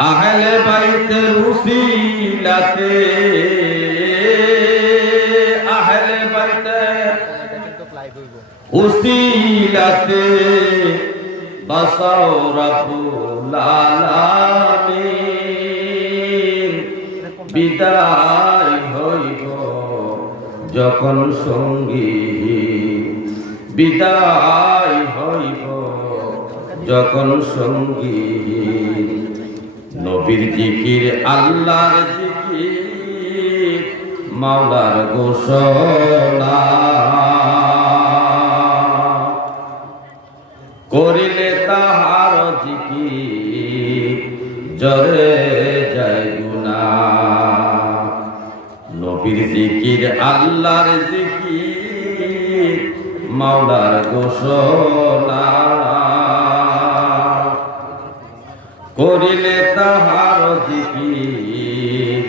আহলে বাইতের উসিলাতে আহলে বাইতের উসিলাতে বাসাও রাব্বুল আলামিন বিদায় হইব যখন সঙ্গী বিদায় হইব যখন সঙ্গী নবীর জিকির আল্লাহর জিকির মাওলার ঘোষণা করিলে তাহার জিকির জরে যায় গুনাহ নবীর জিকির আল্লাহর জিকির মাওলার ঘোষণা করিলে তাহার জিকির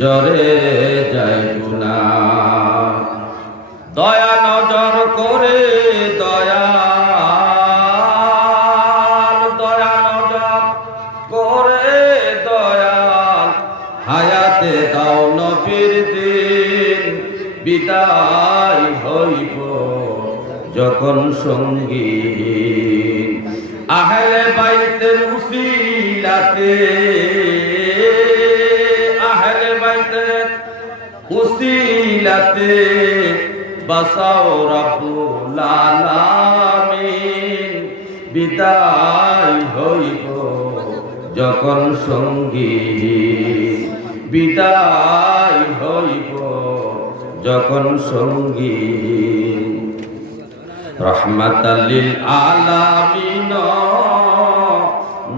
জরে যায় গুনাহ দয়া নজর করে দয়াল দয়া নজর করে দয়াল হায়াতে দাও নবীর দিন বিদায় হইব যখন সঙ্গী আহলে বাইতের উসিলাতে আহলে বাইতের উসিলাতে বাসাও রাব্বুল আলামিন বিদায় হইব যখন সঙ্গী বিদায় হইব যখন সঙ্গী রহমাতাল লিল আলামিন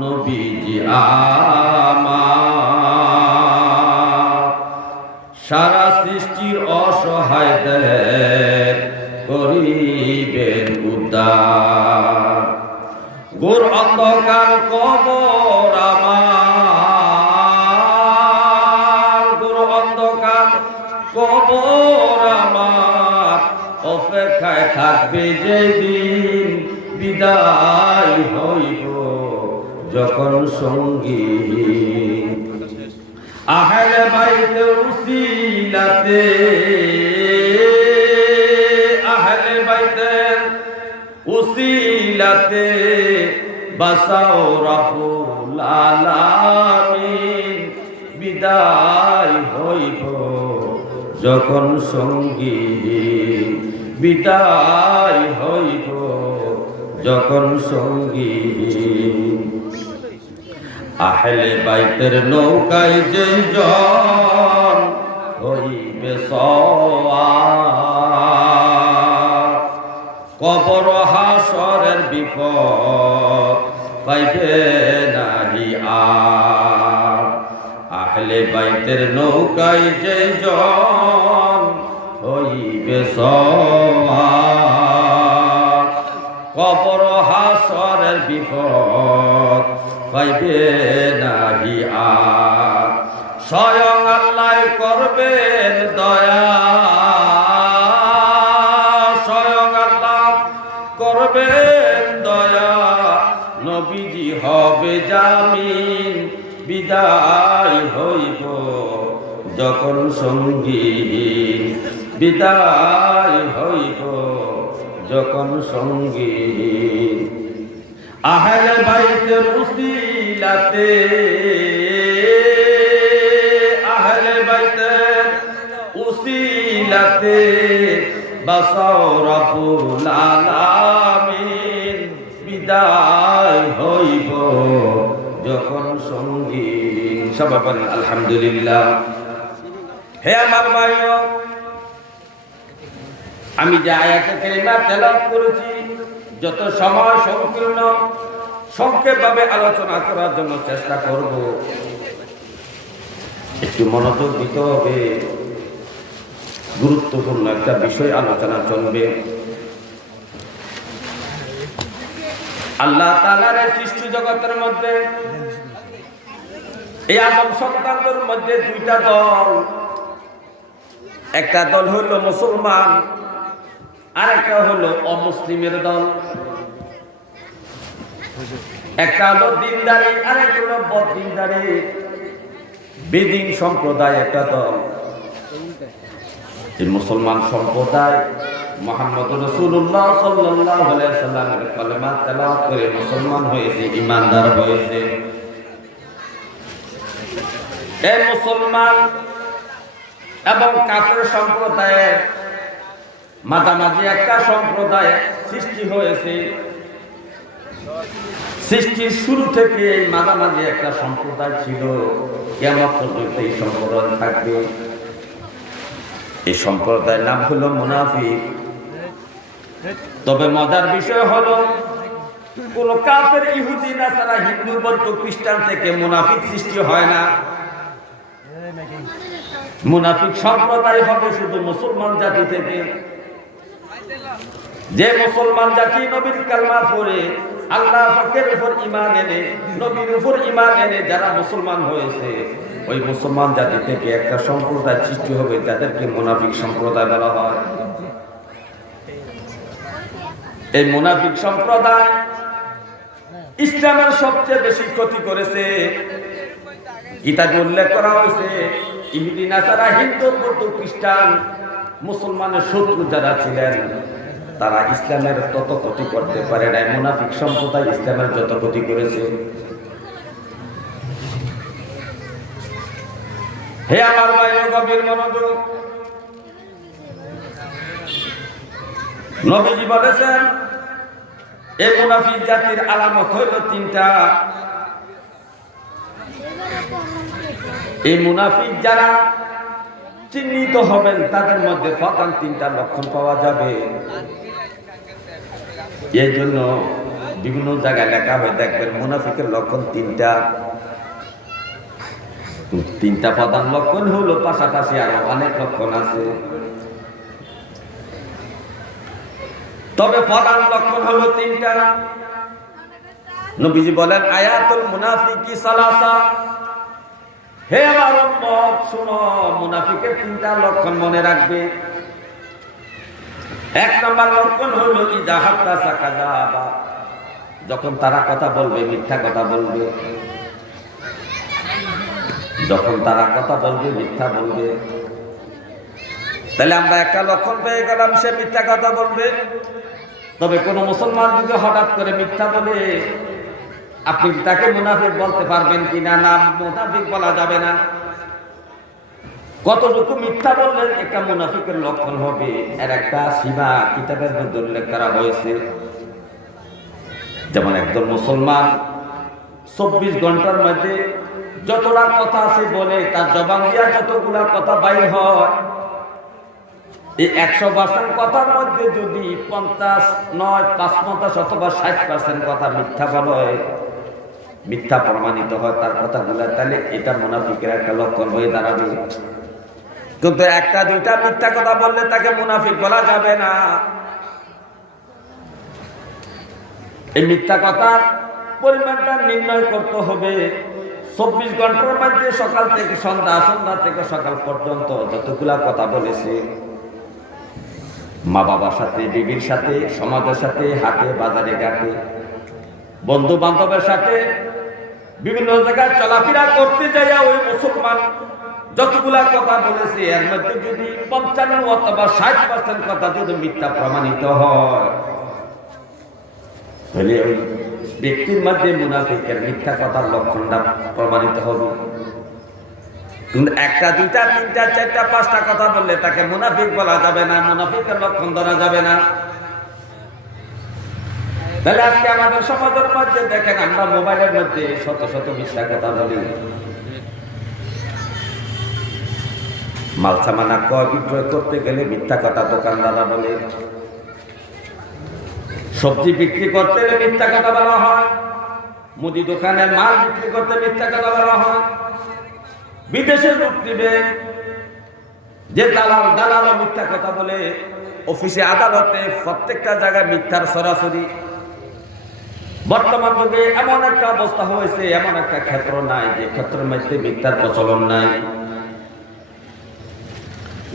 নবীজি আমার সারা সৃষ্টির অসহায়দের করিবেন উদ্ধার ঘোর অন্ধকার কবর আমার ঘোর অন্ধকার কবর আমার অপেক্ষায় থাকবে যেদিন বিদায় হইব যখন সঙ্গী আহলে বাইতের উসিলাতে আহলে বাইতের উসিলাতে বাসাও রাব্বুল আলামিন বিদায় হইব যখন সঙ্গী বিদায় হইব যখন সঙ্গী আহলে বাইতের নৌকায় যেই জন হইবে সওয়ার কবর হাসরের বিপদ পাইবে নাহি আর আহলে বাইতের নৌকায় যেই জন হইবে সওয়ার কবর হাসরের বিপদ পাইবে নাহি আর স্বয়ং আল্লাহ করবেন দয়া স্বয়ং আল্লাহ করবেন দয়া নবীজি হবে জামিন বিদায় হইব যখন সঙ্গী বিদায় হইব যখন সঙ্গী আহলে বাইতের উসিলাতে আহলে বাইতের উসিলাতে বাসাও রাব্বুল আলামিন বিদায় হইব যখন সঙ্গী সবাই বলেন আলহামদুলিল্লাহ হে আমার ভাইও আমি যে আয়াতে কারিমা তেলাওয়াত করেছি যত সময় সংকীর্ণ সংক্ষেপভাবে আলোচনা করার জন্য চেষ্টা করব একটু মনোযোগ দিতে হবে গুরুত্বপূর্ণ একটা বিষয় আলোচনা চলবে আল্লাহ তাআলার সৃষ্টি জগতের মধ্যে এই আদম সন্তানদের মধ্যে দুইটা দল একটা দল হলো মুসলমান আর একটা হলো অমুসলিমের দল একটা হলো দিনদারি, আরেকটা হলো বদ্দিনদারি। বেদিন সম্প্রদায় একটা দল। এই মুসলমান সম্প্রদায় মুহাম্মদ রাসূলুল্লাহ সাল্লাল্লাহু আলাইহি ওয়াসাল্লামের কালেমা তেলাওয়াত করে মুসলমান হয়েছে, ঈমানদার হয়েছে। এই মুসলমান এবং কাফের সম্প্রদায়ের মাঝামাঝি একটা সম্প্রদায় সৃষ্টি হয়েছে। সৃষ্টির শুরু থেকে এই মাঝামাঝি একটা সম্প্রদায় ছিল, কিয়ামত পর্যন্ত এই সম্প্রদায় থাকবে। এই সম্প্রদায়ের নাম হলো মুনাফিক। তবে মজার বিষয় হলো কোন কাফের, ইহুদি, নাসারা, হিন্দু, বৌদ্ধ, খ্রিস্টান থেকে মুনাফিক সৃষ্টি হয় না। মুনাফিক সম্প্রদায় হবে শুধু মুসলমান জাতি থেকে। যে মুসলমান জাতি নবীর কালমা পড়ে আল্লাহ পাকের উপর ঈমান এনে, নবীর উপর ঈমান এনে যারা মুসলমান হয়েছে, ওই মুসলমান জাতি থেকে একটা সম্প্রদায় সৃষ্টি হবে যাদেরকে মুনাফিক সম্প্রদায় বলা হয়। এই মুনাফিক সম্প্রদায় ইসলামের সবচেয়ে বেশি ক্ষতি করেছে। কিতাবে উল্লেখ করা হয়েছে ইহুদি, নাসারা, হিন্দু, বৌদ্ধ, খ্রিস্টান মুসলমানের শত্রু যারা ছিলেন তারা ইসলামের তত ক্ষতি করতে পারে নাই, মুনাফিক সম্প্রদায় ইসলামের যত ক্ষতি করেছে। হে আমার ভাই, গভীর মনোযোগ। নবীজি বলেছেন এই মুনাফিক জাতির আলামত হইল তিনটা। এই মুনাফিক যারা চিহ্নিত হবেন তাদের মধ্যে প্রধান তিনটা লক্ষণ পাওয়া যাবে। এই জন্য বিভিন্ন জায়গায় লেখা হয়, দেখবেন মুনাফিকের লক্ষণ তিনটা। তিনটা প্রধান লক্ষণ হলো, পাশাপাশি আরো অনেক লক্ষণ আছে, তবে প্রধান লক্ষণ হলো তিনটা। নবীজি বলেন আয়াতুল মুনাফিকি সালাসা। হে আমার উম্মত শুনো, মুনাফিকের তিনটা লক্ষণ মনে রাখবে। এক নম্বর লক্ষণ হলো ইযা হাদাসা কাযাবা, যখন তারা কথা বলবে মিথ্যা কথা বলবে। যখন তারা কথা বলবে মিথ্যা বলবে। তাহলে আমরা একটা লক্ষণ পেয়ে গেলাম, সে মিথ্যা কথা বলবে। তবে কোন মুসলমান যদি হঠাৎ করে মিথ্যা বলে, আপনি তাকে মুনাফিক বলতে পারবেন কিনা? না, মুনাফিক বলা যাবে না। কতটুকু মিথ্যা বললেন একটা মুনাফিকের লক্ষণ হবে, এর একটা সীমা কিতাবের মধ্যে উল্লেখ করা হয়েছে। যেমন একজন মুসলমান 24 ঘন্টার মধ্যে যতটা কথা আছে বলে, তার জবান দিয়া যতগুলা কথা বাইর হয়, এই 100% কথার মধ্যে যদি 50 নয় 55 অথবা 60% কথা মিথ্যা বলা হয়, মিথ্যা প্রমাণিত হয় তার কথাগুলা, তাহলে এটা মুনাফিকের একটা লক্ষণ হয়ে দাঁড়াবে। কিন্তু একটা দুইটা মিথ্যা কথা বললে তাকে মুনাফিক বলা যাবে না। এই মিথ্যা কথার পরিমাণটা নির্ণয় করতে হবে। 24 ঘন্টার মধ্যে সকাল থেকে সন্ধ্যা, সন্ধ্যা থেকে সকাল পর্যন্ত যতগুলা কথা বলেছে, মা বাবার সাথে, বিবির সাথে, সমাজের সাথে, হাটে বাজারে ঘাটে, বন্ধু বান্ধবের সাথে বিভিন্ন জায়গায় চলাফেরা করতে যাইয়া ওই মুসলমান যতগুলা কথা বলেছে, এর মধ্যে যদি 55 অথবা 60% কথা যদি মিথ্যা প্রমাণিত হয়, তাহলে ওই ব্যক্তির মধ্যে মুনাফিকের মিথ্যা কথার লক্ষণটা প্রমাণিত হবে। কিন্তু একটা দুইটা তিনটা চারটা পাঁচটা কথা বললে তাকে মুনাফিক বলা যাবে না, মুনাফিকের লক্ষণ ধরা যাবে না। তাহলে আজকে আমাদের সমাজের মধ্যে দেখেন, আমরা মোবাইলের মধ্যে শত শত মিথ্যা কথা বলি। মাল সামানা ক্রয় বিক্রয় করতে গেলে মিথ্যা কথা দোকানদাররা বলে, সবজি বিক্রি করতে গেলে মিথ্যা কথা বলা হয়, মুদি দোকানে মাল বিক্রি করতে মিথ্যা কথা বলা হয়, বিদেশে লোক নিবে যে দালাল, দালালও মিথ্যা কথা বলে, অফিসে আদালতে প্রত্যেকটা জায়গায় মিথ্যার সরাসরি। বর্তমান যুগে এমন একটা অবস্থা হয়েছে, এমন একটা ক্ষেত্র নাই যে ক্ষেত্রের মধ্যে মিথ্যার প্রচলন নাই।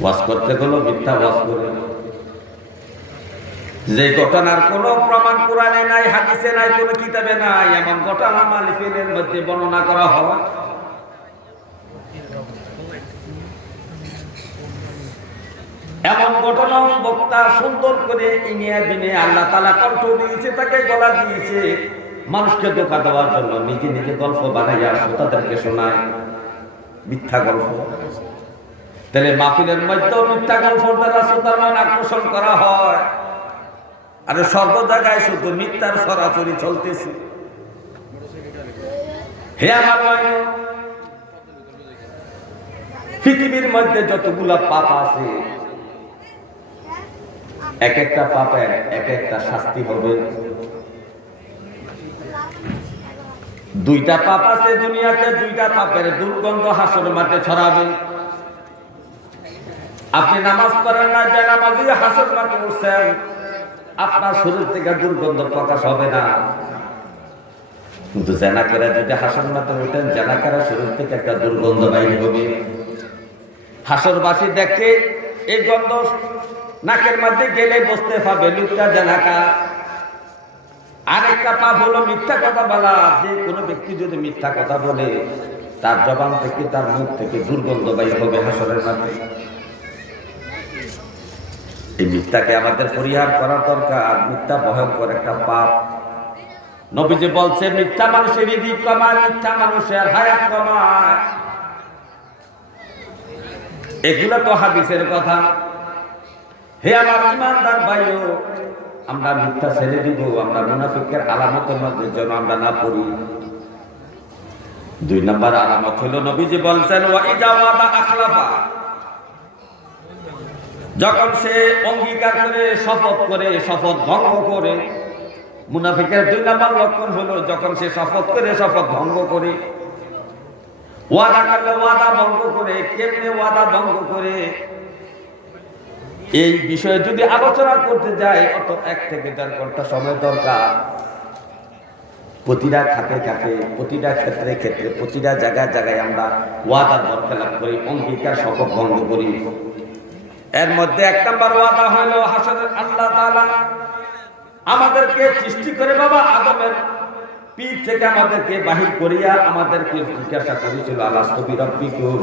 ওয়াজ করতে গেল মিথ্যা ওয়াজ করে, যে ঘটনার কোনো প্রমাণ কোরআনে নাই, হাদিসে নাই, কোনো কিতাবে নাই, এমন ঘটনা মালিফিলের মধ্যে বর্ণনা করা হয়। এমন ঘটনা বক্তা সুন্দর করে ইনিয়ে বিনে আল্লাহ তাআলা কণ্ঠ দিয়েছে, তাকে গলা দিয়েছে মানুষকে ধোঁকা দেওয়ার জন্য। নিজে নিজে গল্প বানাইয়া শ্রোতাদেরকে শোনায় মিথ্যা গল্প। তাহলে মাহফিলের মধ্যেও মিথ্যা গল্প দ্বারা শ্রোতার মন আকর্ষণ করা হয়। আর সর্ব জায়গায় শুধু মিথ্যার সরাসরি চলতেছে। হে আমার ভাই, পৃথিবীর মধ্যে যতগুলা পাপ আছে, এক একটা পাপের এক একটা শাস্তি হবে। দুইটা পাপ আছে দুনিয়াতে, দুইটা পাপের দুর্গন্ধ হাসর মাঠে ছড়াবে। আপনি নামাজ পড়েন না, যে নামাজি হাসর মাঠে উঠছেন, আপনার শরীর থেকে দুর্গন্ধ প্রকাশ হবে না। কিন্তু জেনা করে যদি হাসর মাঠে উঠেন, জেনা করে শরীর থেকে একটা দুর্গন্ধ বাইর হবে। হাসরবাসী দেখে এই গন্ধ নাকের মধ্যে গেলে বুঝতে পারবে লোকটা জেনাকার। আরেকটা পাপ হলো মিথ্যা কথা বলা। যে কোনো ব্যক্তি যদি মিথ্যা কথা বলে, তার জবান থেকে, তার মুখ থেকে দুর্গন্ধ বাইর হবে হাসরের মাঠে। এই মিথ্যাকে আমাদের পরিহার করা দরকার। মিথ্যা ভয়ঙ্কর একটা পাপ। নবীজি বলছে, মিথ্যা মানুষের রিজিক কমায়, মিথ্যা মানুষের হায়াত কমায়। এগুলো তো হাদিসের কথা। হে আমার ইমানদার ভাইও, আমরা মিথ্যা ছেড়ে দিব। আমরা মুনাফিকের আলামতের মধ্যে যেন আমরা না পড়ি। 2 নম্বর আলামত হলো, নবীজি বলছেন, ওয়া ইজা ওয়াদা আখলাফা। যখন সে অঙ্গীকার করে, শপথ করে, শপথ ভঙ্গ করে। মুনাফিকের 2 নম্বর লক্ষণ হলো, যখন সে শপথ করে, শপথ ভঙ্গ করে। ওয়াদা করলে ওয়াদা ভঙ্গ করে। কেমনে ওয়াদা ভঙ্গ করে, এই বিষয়ে যদি আলোচনা করতে যায়, অত 1 থেকে 1.5 ঘন্টা সময় দরকার। প্রতিটা খাতে খাতে, প্রতিটা ক্ষেত্রে ক্ষেত্রে, প্রতিটা জায়গায় জায়গায় আমরা ওয়াদার বরখেলাপ করি, অঙ্গীকার শপথ ভঙ্গ করি। এর মধ্যে 1 নম্বর ওয়াদা হলো, হাসরের আল্লাহ তাআলা আমাদেরকে সৃষ্টি করে বাবা আদমের পিঠ থেকে আমাদেরকে বাহির করিয়া আমাদেরকে জিজ্ঞাসা করেছিল, আলাস্তু বিরাব্বিকুম,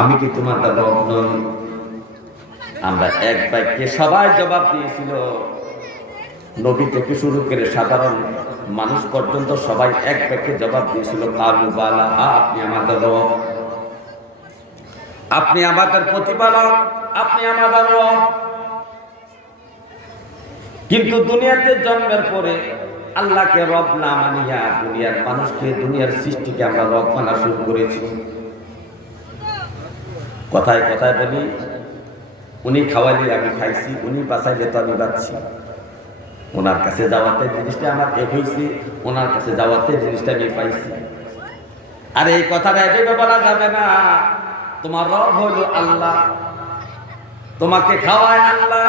আমি কি তোমাদের রব নই? আমরা এক বাক্যে সবাই জবাব দিয়েছিল। নবী থেকে শুরু করে সাধারণ মানুষ পর্যন্ত সবাই এক বাক্যে জবাব দিয়েছিল, কালু বালা, আপনি আমাদের রব, আপনি আমাদের প্রতিপালক, আপনি আমাদের রব। কিন্তু দুনিয়াতে জন্মের পরে আল্লাহকে রব না মানিয়া দুনিয়ার মানুষকে, দুনিয়ার সৃষ্টিকে আমরা রব মানা শুরু করেছি। কথায় কথায় বলি, উনি খাওয়াইলে আমি খাইছি, উনি বাঁচাইলে তো আমি বাঁচছি। ওনার কাছে যাওয়াতে জিনিসটা আমার এক হয়েছে, ওনার কাছে যাওয়াতে জিনিসটা আমি পাইছি। আর এই কথাটা এভাবে বলা যাবে না। তোমার রব হইল আল্লাহ, তোমাকে খাওয়ায় আল্লাহ,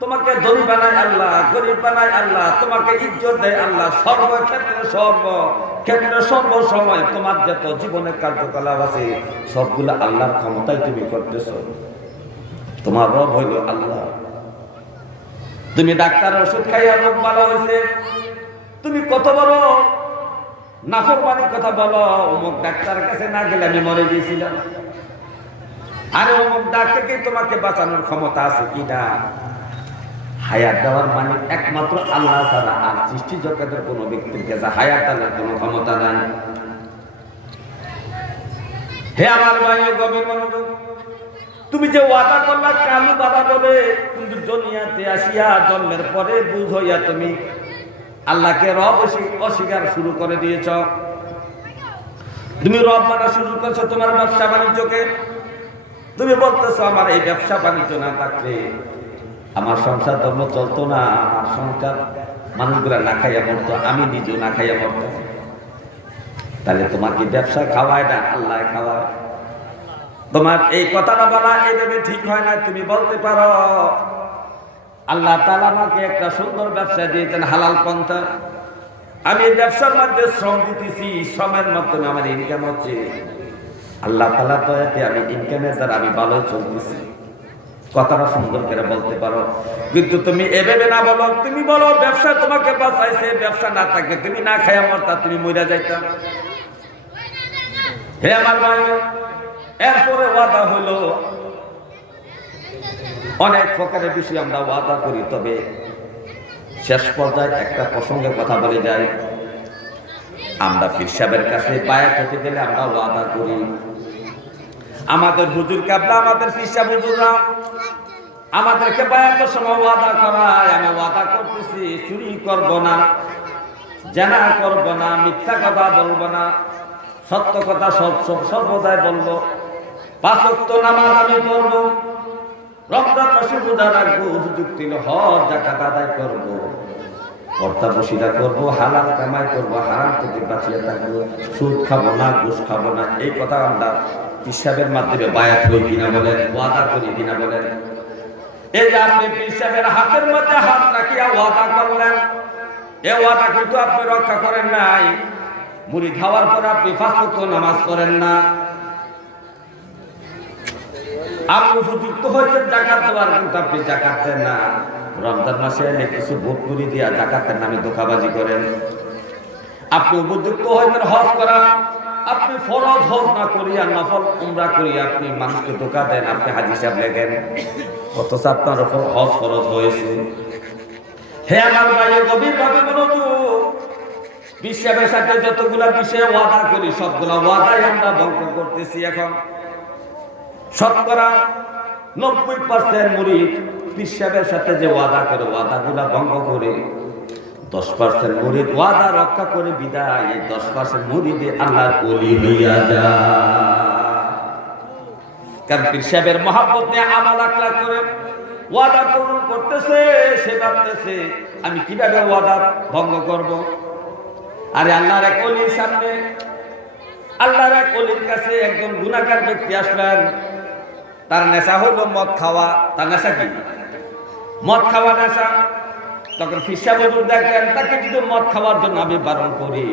তোমাকে ধনী বানায় আল্লাহ, গরিব বানায় আল্লাহ, তোমাকে ইজ্জত দেয় আল্লাহ। সর্বক্ষেত্রে, সর্বক্ষেত্রে, সর্বসময় তোমার যত জীবনের কার্যকলাপ আছে সবগুলো আল্লাহর ক্ষমতায় তুমি করতেছ। তোমার রব হইল আল্লাহ। তুমি ডাক্তার ওষুধ খাইয়া রোগ ভালো হয়েছে, তুমি কত বড় নাফরমানির কথা বলো, অমুক ডাক্তারের কাছে না গেলে আমি মরে গিয়েছিলাম। আরে অমুক ডাক্তারকে তোমাকে বাঁচানোর ক্ষমতা আছে কিনা? হায়াত দেওয়ার মানে একমাত্র আল্লাহ ছাড়া আর সৃষ্টি জগতের কোনো ব্যক্তির কাছে হায়াত দেওয়ার কোনো ক্ষমতা নাই। হে আমার ভাই, গভীর মনোযোগ। তুমি যে ওয়াদা করলা কালু বাবা বলে, কিন্তু দুনিয়াতে আসিয়া জন্মের পরে বুঝ হইয়া তুমি আল্লাহকে রব অস্বীকার শুরু করে দিয়েছ। তুমি রব মানা শুরু করেছো তোমার ব্যবসা বাণিজ্যকে। তুমি বলতেছো, আমার এই ব্যবসা বাণিজ্য না থাকলে আমার সংসার ধর্ম চলতো না, আমার সংসার মানুষগুলা না খাইয়া মরতো, আমি নিজেও না খাইয়া মরতো। তাহলে তোমার কি ব্যবসা খাওয়ায় না আল্লাহ খাওয়ায়? তোমার এই কথাটা বলা এইভাবে ঠিক হয় না। তুমি বলতে পারো, আল্লাহ তাআলা আমাকে একটা সুন্দর ব্যবসা দিয়েছেন, হালাল পন্থা। আমি এই ব্যবসার মধ্যে শ্রম দিতেছি, শ্রমের মাধ্যমে আমার ইনকাম হচ্ছে। আল্লাহ তাআলা দয়াতে আমি ইনকামের দ্বারা আমি ভালো চলতেছি। কথাটা সুন্দর করে বলতে পারো, কিন্তু তুমি এভাবে না বলো। তুমি বলো ব্যবসা তোমাকে বাঁচাইছে, ব্যবসা না থাকলে তুমি না খাইয়া মরতা, তুমি মইরা যাইতা। হে আমার ভাই, এরপরে ওয়াদা হলো অনেক প্রকারের বিষয় আমরা ওয়াদা করি, তবে শেষ পর্যায়ে একটা প্রসঙ্গে কথা বলে যাই। আমরা পীর সাহেবের কাছে বায়াত হতে গেলে আমরা ওয়াদা করি। আমাদের হুজুর কাবলা, আমাদের পীর সাহেব হুজুররা আমাদেরকে বায়াতের সময় ওয়াদা করায়, আমি ওয়াদা করতেছি চুরি করব না, জেনা করব না, মিথ্যা কথা বলবো না, সত্য কথা সর্বদাই বলবো, 5 ওয়াক্ত নামাজ আমি পড়বো, রমজান মাসে রোজা রাখবো, সুযোগ দিলে হজ যাকাত আদায় করবো, কর্তা বসিরা করবো, হালাল কামাই করবো, হারাম থেকে বাঁচিয়ে থাকবো, সুদ খাবো না, ঘুষ খাবো না। এই কথা আমরা পীর সাহেবের মাধ্যমে বায়াত হই কিনা বলেন, ওয়াদা করি কিনা বলেন। এই যে আপনি পীর সাহেবের হাতের মধ্যে হাত রাখিয়া ওয়াদা করলেন, এই ওয়াদা কিন্তু আপনি রক্ষা করেন নাই। মুড়ি খাওয়ার পর আপনি 5 ওয়াক্ত নামাজ পড়েন না। আপনি উপযুক্ত হয়েছেন জাকাত দেওয়ার, কিন্তু আপনি জাকাত দেন না। রমজান মাসে এনে কিছু ভোট মুড়ি দিয়া জাকাতের নামে ধোঁকাবাজি করেন। আপনি উপযুক্ত হয়েছেন হজ করা, আপনি ফরজ হজ না করিয়া নফল উমরা করিয়া আপনি মানুষকে ধোঁকা দেন, আপনি হাজী সাহেব লেগেন, অথচ আপনার উপর হজ ফরজ হয়েছে। হে আমার ভাই, গভীরভাবে মনোযোগ। পীর সাহেবের সাথে যতগুলা বিষয়ে ওয়াদা করি, সবগুলা ওয়াদাই আমরা ভঙ্গ করতেছি। এখন শতকরা 90% মুরিদ পীর সাহেবের সাথে যে ওয়াদা করে, ওয়াদাগুলা ভঙ্গ করে। 10% মুরিদ ওয়াদা রক্ষা করে বিদায়, এই 10% মুরিদে আল্লাহর ওলি হইয়া যায়। কারণ পীর সাহেবের মহব্বত নিয়ে আমল আকলা করে ওয়াদা পূরণ করতেছে, সে ভাবতেছে আমি কিভাবে ওয়াদা ভঙ্গ করব। আরে আল্লাহর এক ওলির সামনে, আল্লাহর এক ওলির কাছে একজন গুনাহগার ব্যক্তি আসলেন। তার নেশা হলো মদ খাওয়া। তার নেশা কি? মদ খাওয়া নেশা। তখন পীর সাহেব হুজুর দেখলেন তাকে যদি মদ খাওয়ার জন্য আমি বারণ করি,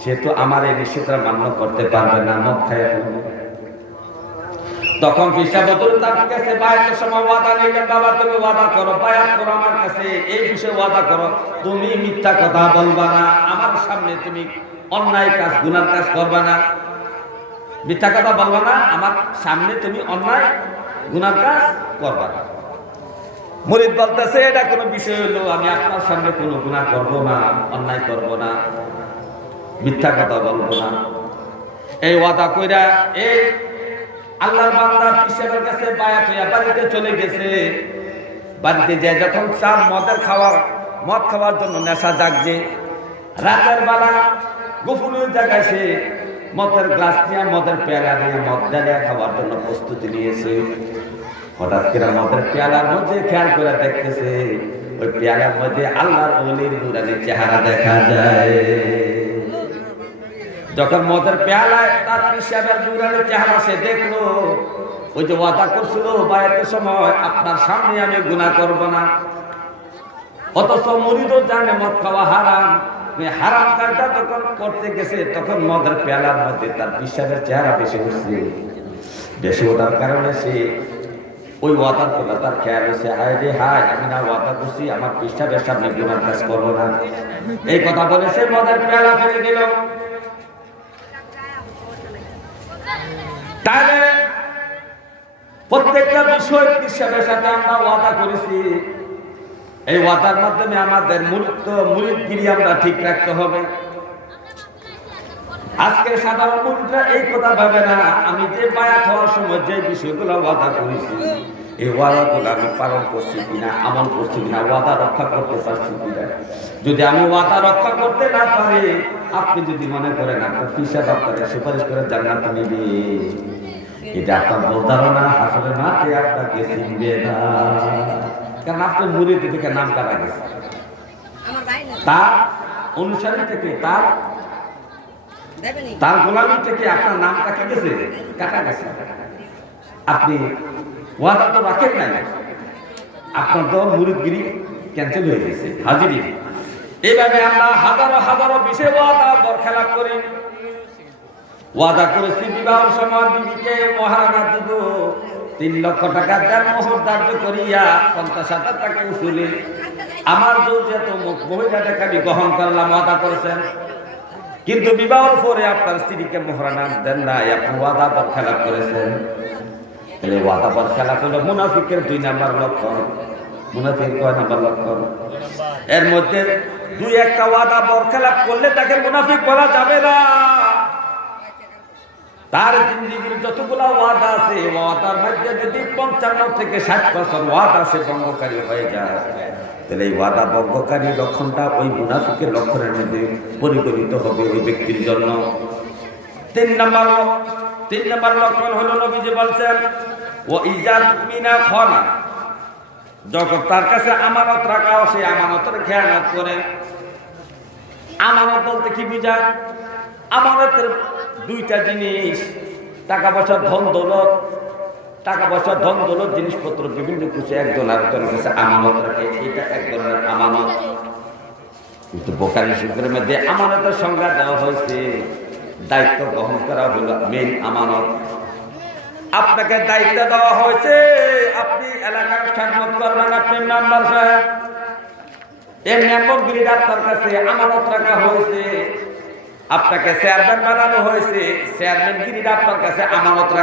সে তো আমার এই নিষেধটা মান্য করতে পারবে না, মদ খাইয়া ফেলবে। তখন পীর সাহেব হুজুর তার কাছে বায়াতের সময় ওয়াদা নিলেন, বাবা তুমি ওয়াদা করো, বায়াত করো আমার কাছে, এই বিষয়ে ওয়াদা করো, তুমি মিথ্যা কথা বলবা না, আমার সামনে তুমি অন্যায় কাজ গুনার কাজ করবা না, মিথ্যা কথা বলবা না, আমার সামনে তুমি অন্যায় গুনার কাজ করবা না। মুরিদ বলতেছে এটা কোনো বিষয় হলো, আমি আপনার সামনে কোনো গুনাহ করব না, অন্যায় করব না, মিথ্যা কথা বলবো না। এই ওয়াদা কইরা এই আল্লাহর বান্দা পীর সাহেবের কাছে বায়াত হইয়া বাড়িতে চলে গেছে। বাড়িতে যায় যখন চান মদ খাওয়ার জন্য নেশা জাগছে। রাতের বেলা গোপনীয় জায়গায় সে মদের গ্লাস নিয়ে, মদের পেয়ালা নিয়ে মদ ডালিয়া খাওয়ার জন্য প্রস্তুতি নিয়েছে। হঠাৎ করে মদের পেয়ালার মধ্যে খেয়াল করে দেখতেছে ওই পেয়ালার মধ্যে আল্লাহর ওলির নুরানি চেহারা দেখা যায়। যখন মদের পেয়ালায় তার পীর সাহেবের নুরানি চেহারা সে দেখলো, ওই যে ওয়াদা করছিল বায়াতের সময় আপনার সামনে আমি গুনাহ করব না, অথচ মুরিদও জানে মদ খাওয়া হারাম। হারাম কাজটা যখন করতে গেছে তখন মদের পেয়ালার মধ্যে তার পীর সাহেবের চেহারা বেশি হচ্ছে। বেশি ওঠার কারণে সে ওই ওয়াদার কথা তার খেয়াল হয়েছে, হায় রে হায়, আমি না ওয়াদা করছি আমার পীর সাহেবের সামনে গুনার কাজ করবো না। এই কথা বলে সে মদের পেয়ালা ফেলে দিল। তাহলে প্রত্যেকটা বিষয় পীর সাহেবের সাথে আমরা ওয়াদা করেছি, এই ওয়াদার মাধ্যমে আমাদের মুরিদগিরি আমরা ঠিক রাখতে হবে। আজকে সাধারণ মুরিদরা এই কথা ভাবে না, আমি যে বায়াত হওয়ার সময় যে বিষয়গুলো ওয়াদা করেছি, এই ওয়াদাগুলো আমি পালন করছি কিনা, আমল করছি কিনা, ওয়াদা রক্ষা করতে পারছি কিনা। যদি আমি ওয়াদা রক্ষা করতে না পারি, আপনি যদি মনে করেন আপনার পীর সাহেব আপনাকে সুপারিশ করে জান্নাত নিবে, এটা আপনার ভুল ধারণা। আসলে মাঠে আপনাকে চিনবে না, কারণ আপনার মুরিদ থেকে নাম কাটা গেছে, তার অনুসারী থেকে, তার গোলামি থেকে আপনার নাম কাটা গেছে, আপনি ওয়াদা তো রাখেন নাই, আপনার তো মুরিদগিরি ক্যান্সেল হয়ে গেছে, হাজিরি। এইভাবে আমরা হাজারো হাজারো বিষয়ে ওয়াদা বরখেলাপ করি। ওয়াদা করেছি বিবাহ সময় বিবিকে মহারানা দিব, 3 লক্ষ টাকা দেন মোহর ধার্য করিয়া 50,000 টাকা উসুলি আমার যৌতুক মহিলাটাকে আমি গ্রহণ করলাম ওয়াদা করেছেন, কিন্তু বিবাহের পরে আপনার স্ত্রীকে মোহরানা দেন নাই, আপনি ওয়াদা বরখেলাপ করেছেন। তাহলে ওয়াদা বরখেলাপ হলো মুনাফিকের 2 নাম্বার লক্ষণ। মুনাফিক কয় নাম্বার লক্ষণ? এর মধ্যে 2-1টা ওয়াদা বরখেলাপ করলে তাকে মুনাফিক বলা যাবে না। তার জিন্দেগির যতগুলো ওয়াদা আছে, ওয়াদার মধ্যে যদি 55 থেকে 60% ওয়াদা সে ভঙ্গকারী হয়ে যায়, তাহলে এই ওয়াদা ভঙ্গকারী লক্ষণটা ওই মুনাফিকের লক্ষণের মধ্যে পরিগণিত হবে ওই ব্যক্তির জন্য। 3 নাম্বার লক্ষণ হলো নবীজি বলছেন ও ইজাত মিনা খানা, যখন তার কাছে আমানত রাখা হয় সেই আমানতের খেয়ানত করে। আমানত বলতে কি বুঝায়? আমানতের 2টা জিনিস, টাকা পয়সা ধন দৌলত, টাকা পয়সা ধন দৌলত জিনিসপত্র বিভিন্ন কিছু একজন আরেকজনের কাছে আমানত রাখে, এটা এক ধরনের আমানত। কিন্তু বোখারী শরীফের মধ্যে আমানতের সংজ্ঞা দেওয়া হয়েছে, দায়িত্ব গ্রহণ করা হলো মেইন আমানত। আপনাকে দায়িত্ব দেওয়া হয়েছে, আপনি এলাকার খেদমত করবেন, আপনি মেম্বার সাহেব, এই মেম্বরগিরি আপনার কাছে আমানত রাখা হয়েছে। আপনাকে চেয়ারম্যান বানানো হয়েছে, চেয়ারম্যানগিরি আপনার কাছে আমানত রাখা